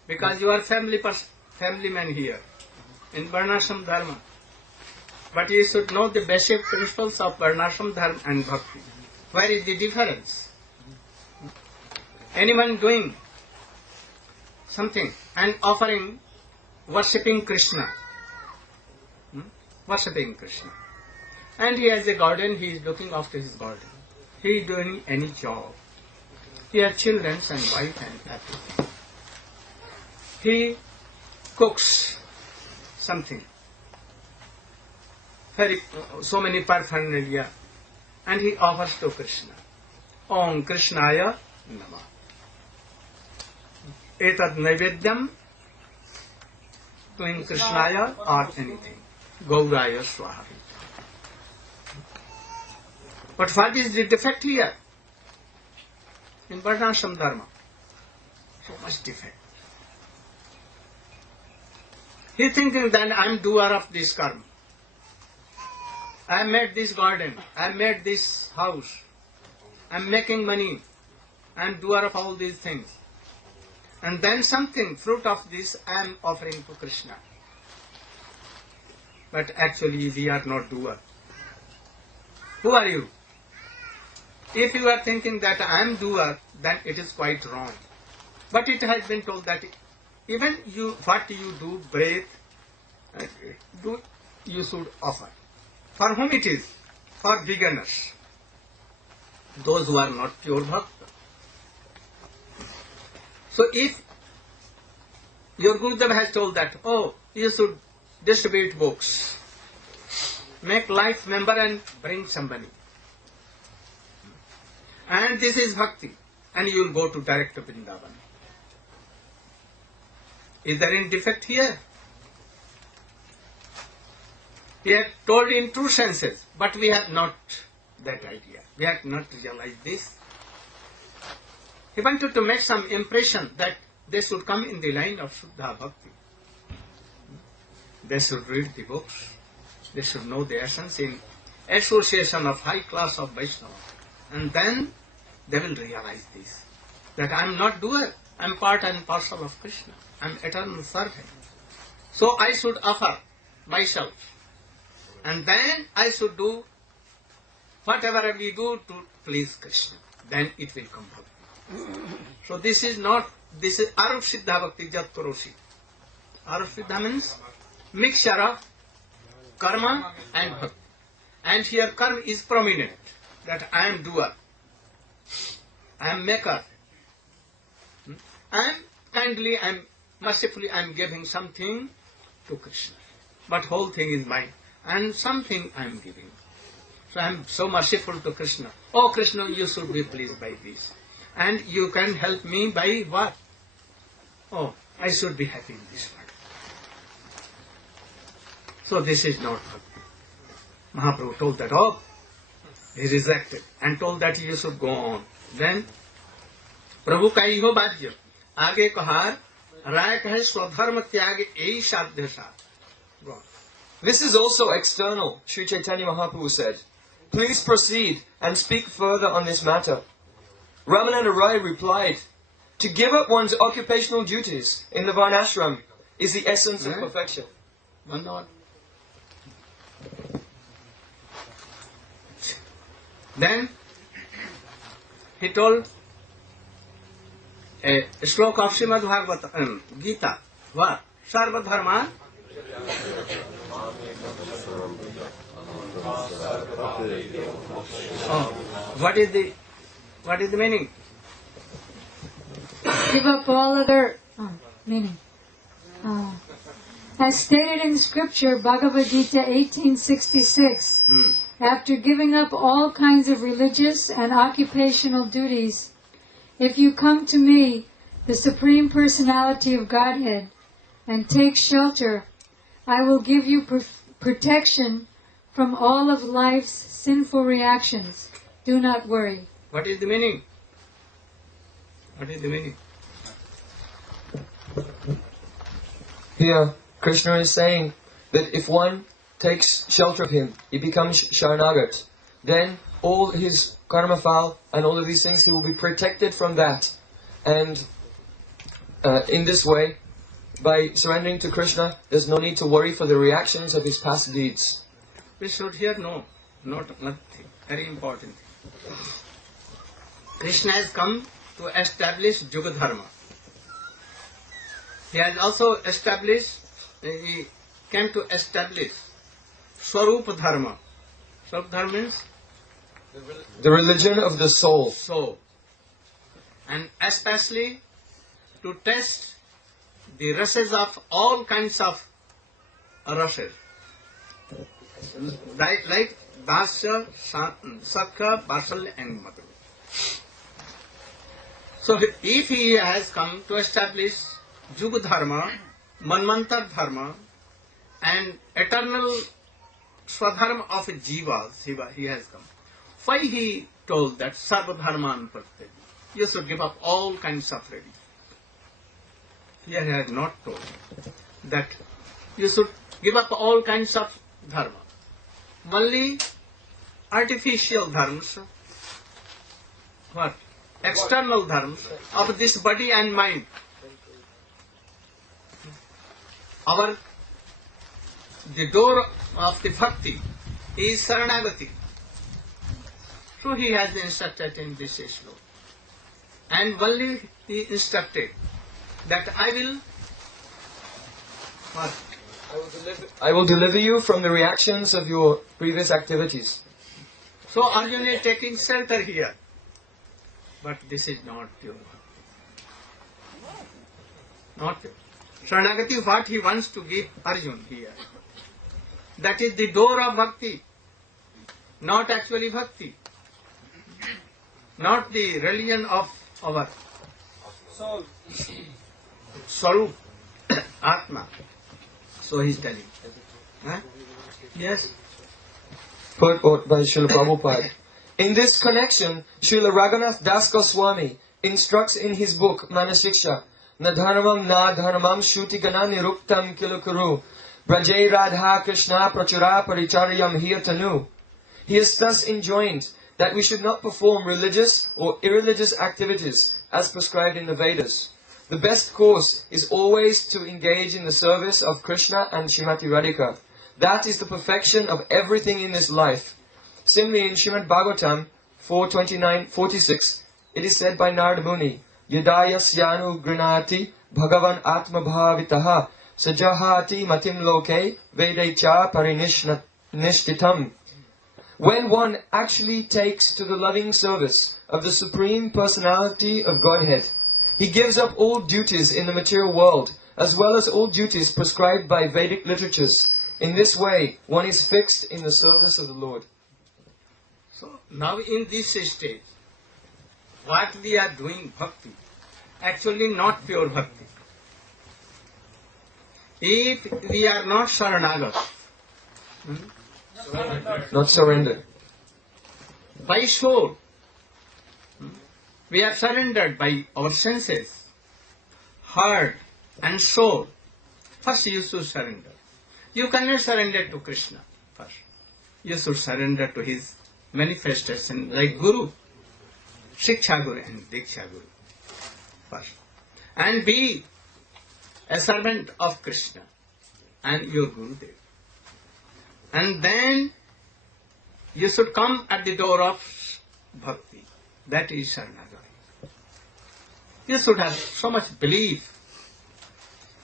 because you are family man here, in Varnashram Dharma. But you should know the basic principles of Varnashram Dharma and Bhakti. Where is the difference? Anyone doing something and offering, worshipping Krishna, worshipping Krishna, and he has a garden, he is looking after his garden, he is doing any job, he has children and wife and everything, he cooks something, so many paraphernalia, and he offers to Krishna. Om Krishnaya Namah. Etad Naivedyam, doing Krishnaya or anything. Gauraya Swaha. But what is the defect here? In Varnashram Dharma, so much defect. He thinking that I am doer of this karma. I made this garden, I made this house, I am making money, I am doer of all these things. And then something, fruit of this, I am offering to Krishna. But actually we are not doer. Who are you? If you are thinking that I am doer, then it is quite wrong. But it has been told that even you, what you do, breathe, you should offer. For whom it is? For beginners. Those who are not pure bhakta. So if your Gurudev has told that, oh, you should distribute books, make life member and bring somebody, and this is bhakti, and you will go to direct to Vrindavan. Is there any defect here? He had told in true senses, but we have not that idea. We have not realized this. He wanted to make some impression that they should come in the line of Shuddha Bhakti. They should read the books. They should know the essence in association of high class of Vaishnava. And then they will realize this, that I am not doer, I am part and parcel of Krishna. I am eternal servant. So I should offer myself. And then I should do whatever we do to please Krishna. Then it will come bhakti. So this is Arup Siddha Bhakti Jat Karoshi. Arup Siddha means mixture of karma and bhakti. And here karma is prominent, that I am doer, I am maker. I am kindly, I am mercifully, I am giving something to Krishna. but whole thing is mine. And something I am giving. So I am so merciful to Krishna. Oh Krishna, you should be pleased by this. And you can help me by what? Oh, I should be happy in this world. So this is not bhakti. Mahaprabhu told that, oh, he rejected and told that you should go on. Then, प्रभु का इहो बाध्य आगे कहा राय कहे स्वधर्म त्याग यही साध्य सा. This is also external, Sri Chaitanya Mahaprabhu said. Please proceed and speak further on this matter. Ramananda Rai replied, to give up one's occupational duties in the Varnashram is the essence of perfection. Then he told a sloka of Srimad Bhagavatam, Gita, what? Sarva Dharma. Oh, what is the meaning? Give up all other meaning. As stated in Scripture, Bhagavad Gita 18:66, after giving up all kinds of religious and occupational duties, if you come to me, the Supreme Personality of Godhead, and take shelter, I will give you protection from all of life's sinful reactions. Do not worry. What is the meaning? What is the meaning? Here, Krishna is saying that if one takes shelter of him, he becomes Sharanagat, then all his karma file and all of these things, he will be protected from that. And in this way, by surrendering to Krishna, there's no need to worry for the reactions of his past deeds. We should hear nothing. Very important. Krishna has come to establish Yuga Dharma. He has also established, he came to establish Swarupa Dharma. Swarupa Dharma means? The religion of the soul. Soul. And especially to test the rasas of all kinds of rasas. Like Dasya, Sakha, Vatsalya and Madhurya. So if he has come to establish Yuga Dharma, Manmantar Dharma and eternal Swadharma of Jiva, he has come. Why he told that Sarva Dharman Pratyaj? You should give up all kinds of religion. Here he has not told that you should give up all kinds of dharma. Only artificial dharmas, what? External dharmas of this body and mind. The door of the bhakti is Saranagati. So he has instructed in this sloka. And only he instructed that I will deliver you from the reactions of your previous activities. So Arjuna is taking shelter here. But this is not pure. Not pure. Sharanagati, what he wants to give Arjuna here. That is the door of bhakti. Not actually bhakti. Not the religion of our soul. Swarup, Atma. So he is telling. Huh? Yes? Put out by Srila Prabhupada. In this connection, Srila Raghunath Das Goswami instructs in his book Manasiksha, Na dharmam na dharmam shuti gana niruktam kilukuru brajay radha krishna prachura paricharyam hirtanu. He is thus enjoined that we should not perform religious or irreligious activities as prescribed in the Vedas. The best course is always to engage in the service of Krishna and Srimati Radhika. That is the perfection of everything in this life. Similarly, in Srimad Bhagavatam 4:29-46, it is said by Narada Muni, Yadayasyanu grinati bhagavan atma bhavitaha sajahati matim loke vedecha parinishtitam. When one actually takes to the loving service of the Supreme Personality of Godhead, he gives up all duties in the material world, as well as all duties prescribed by Vedic literatures. In this way, one is fixed in the service of the Lord. So now in this stage, what we are doing bhakti, actually not pure bhakti. If we are not Saranagat, Not surrendered. by soul, we are surrendered by our senses, heart and soul. First you should surrender. You cannot surrender to Krishna first. You should surrender to his manifestation like Guru, Shiksha Guru and Diksha Guru first. And be a servant of Krishna and your Gurudev. And then you should come at the door of bhakti. That is Sharanagati. You should have so much belief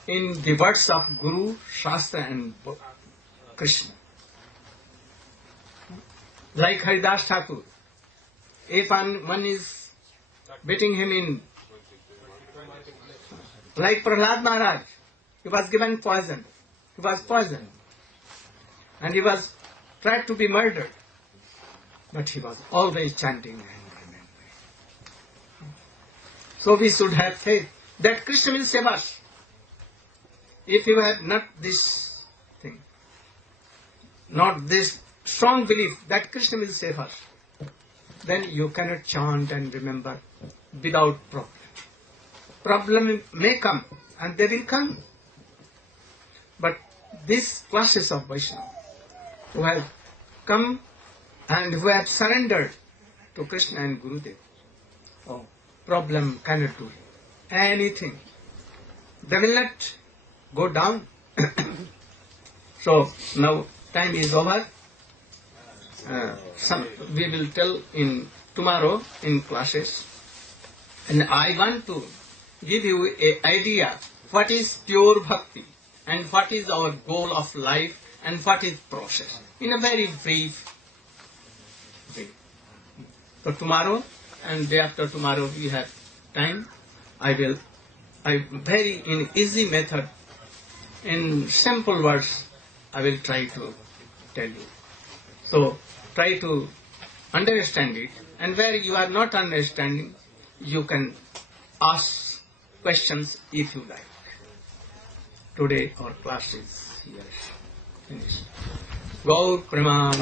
in the words of Guru, Shastra and Krishna. Like Haridas Thakur, if one is beating him in, like Prahlad Maharaj, he was given poison. He was poisoned. And he was tried to be murdered. But he was always chanting and remembering. So we should have faith that Krishna will save us. If you have not this thing, not this strong belief that Krishna will save us, then you cannot chant and remember without problem. Problem may come, and they will come. But these classes of Vaishnava who have come and who have surrendered to Krishna and Gurudev, problem cannot do anything. They will not go down. So now time is over. We will tell in tomorrow in classes. And I want to give you an idea what is pure bhakti and what is our goal of life and what is process in a very brief way. So tomorrow and day after tomorrow we have time. I very in easy method, in simple words, I will try to tell you. So try to understand it, and where you are not understanding, you can ask questions if you like. Today our class is here finished. Gaur Preman.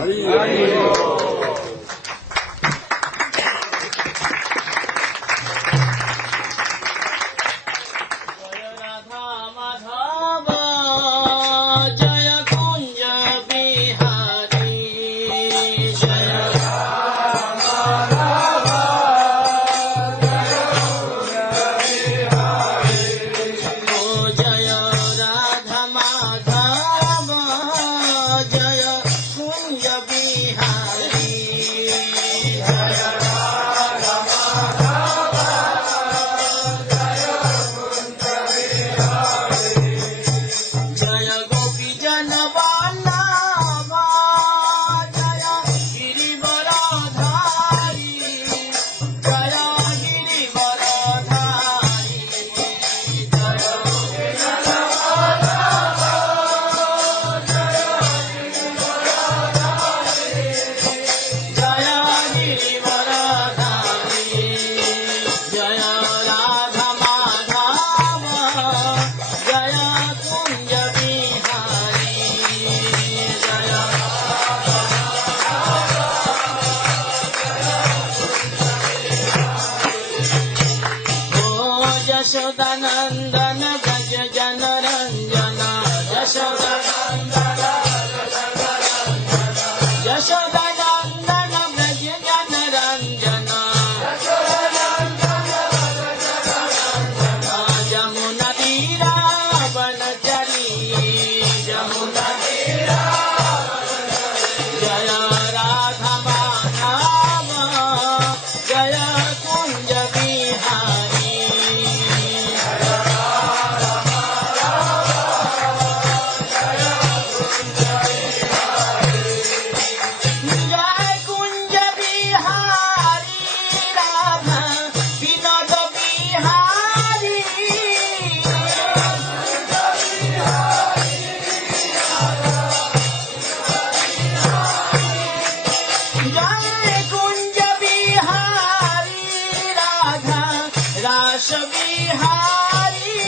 रस बिहारी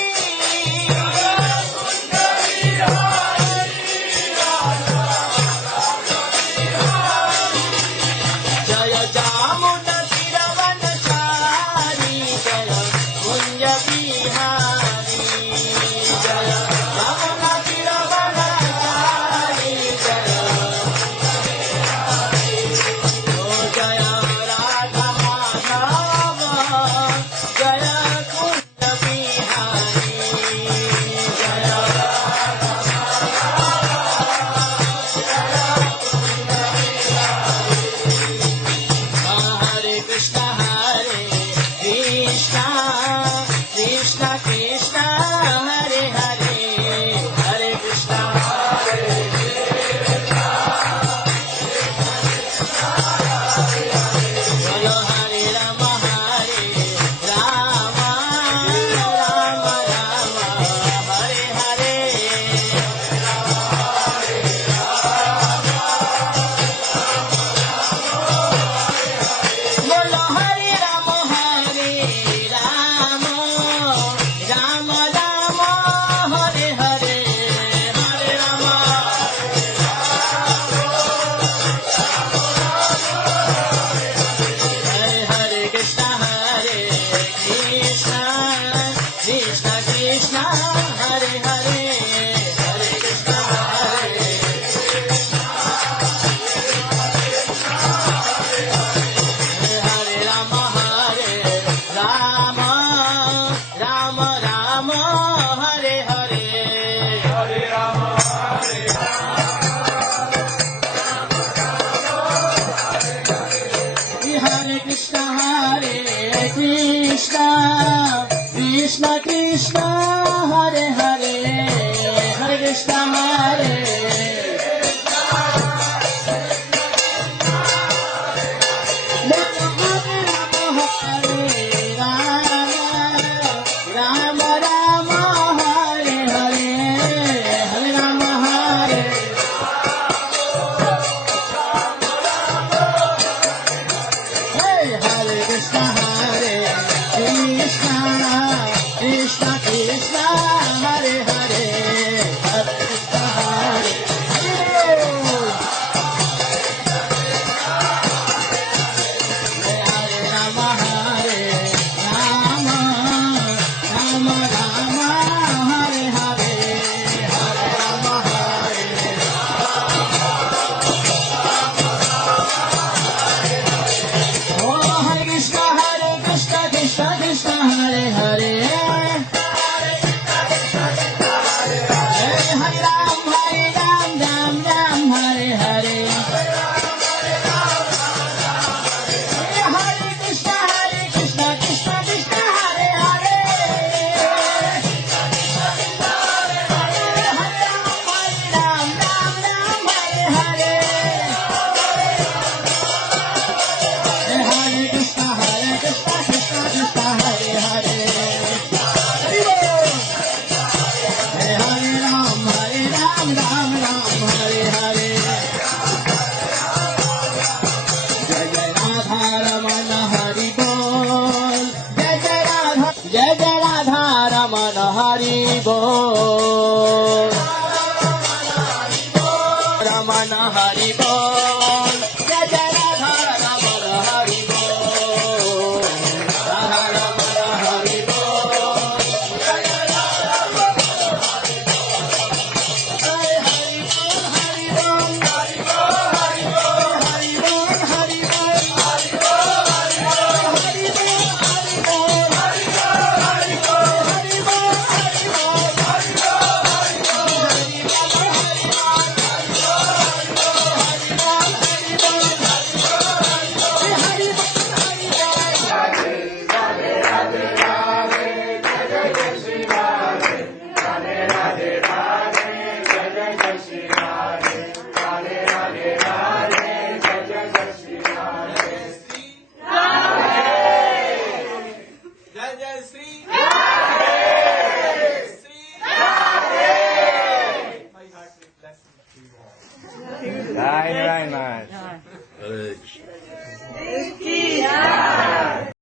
जय जामुन तिरवनचारी जय कुंज बिहारी जय जामुन तिरवनचारी जय ओ जय राधा माधव जय कुंज बिहारी जय हरे कृष्ण कृष्ण कृष्ण हरे हरे हरे कृष्ण बोलो हरे राम राम राम हरे हरे बोलो हरे राम राम राम हरे हरे हरे राम हरे हरे कृष्ण कृष्ण कृष्ण हरे हरे हरे कृष्ण हरे हरे राम राम राम हरे हरे हरे राम हरे कृष्ण कृष्ण कृष्ण हरे हरे हरे कृष्ण हरे राम राम हरे हरे हरे राम हरे हरे कृष्ण कृष्ण कृष्ण हरे हरे हरे कृष्ण हरे हरे राम राम राम हरे हरे हरे राम हरे ओ हरे कृष्ण कृष्ण कृष्ण हरे हरे हरे राम राम हरे हरे हरे कृष्ण कृष्ण कृष्ण हरे हरे हरे राम हरे हरे हरे कृष्ण कृष्ण कृष्ण हरे हरे हरे हरे राम राम हरे हरे जय जय राधा रमन हरि बोल जय जय राधा रमन हरि बोल रमन हरि बोल जय जय राधा रमन हरि बोल राधा रमन हरि बोल जय जय राधा रमन हरि बोल हरि बोल हरि बोल हरि बोल हरि बोल हरि बोल हरि बोल हरि बोल हरि बोल हरि बोल हरि बोल हरि Narayana. Hare Krishna.